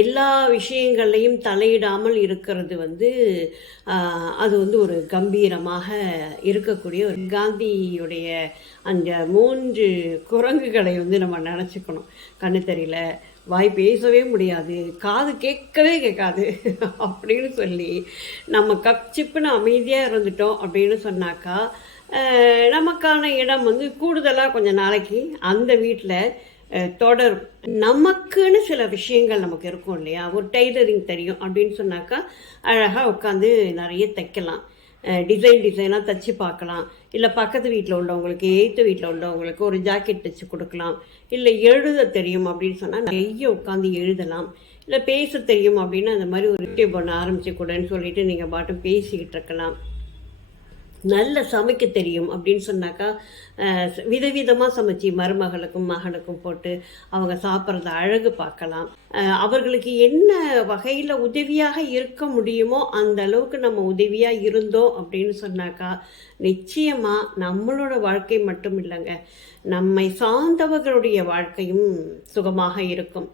எல்லா விஷயங்கள்லையும் தலையிடாமல் இருக்கிறது அது ஒரு கம்பீரமாக இருக்கக்கூடிய ஒரு காந்தியுடைய அந்த 3 குரங்குகளை நம்ம நினச்சிக்கணும். கண்ணு தெரியல, வாய் பேசவே முடியாது, காது கேட்கவே கேட்காது அப்படின்னு சொல்லி நம்ம கப்சிப்புன்னு அமைதியாக இருந்துட்டோம் அப்படின்னு சொன்னாக்கா நமக்கான இடம் கூடுதலாக கொஞ்சம் நாளைக்கு அந்த வீட்டில் தொடரும். நமக்குன்னு சில விஷயங்கள் நமக்கு இருக்கும் இல்லையா, ஒரு டைலரிங் தெரியும் அப்படின்னு சொன்னாக்கா அழகாக உட்காந்து நிறைய தைக்கலாம், டிசைனாக தைச்சி பார்க்கலாம். இல்லை பக்கத்து வீட்டில் உள்ளவங்களுக்கு, எய்த்து வீட்டில் உள்ளவங்களுக்கு ஒரு ஜாக்கெட் தைச்சி கொடுக்கலாம். இல்லை எழுத தெரியும் அப்படின்னு சொன்னால் நிறைய உட்காந்து எழுதலாம். இல்லை பேச தெரியும் அப்படின்னா அந்த மாதிரி ஒரு யூடியூப் ஒன்று ஆரம்பிச்சு கூடன்னு சொல்லிட்டு நீங்கள் பாட்டும் பேசிக்கிட்டு இருக்கலாம். நல்ல சமைக்க தெரியும் அப்படின்னு சொன்னாக்கா விதவிதமாக சமைச்சி மருமகளுக்கும் மகனுக்கும் போட்டு அவங்க சாப்பிட்றத அழகு பார்க்கலாம். அவர்களுக்கு என்ன வகையில் உதவியாக இருக்க முடியுமோ அந்த அளவுக்கு நம்ம உதவியாக இருந்தோம் அப்படின்னு சொன்னாக்கா நிச்சயமாக நம்மளோட வாழ்க்கை மட்டும் இல்லைங்க, நம்மை சார்ந்தவர்களுடைய வாழ்க்கையும் சுகமாக இருக்கும்.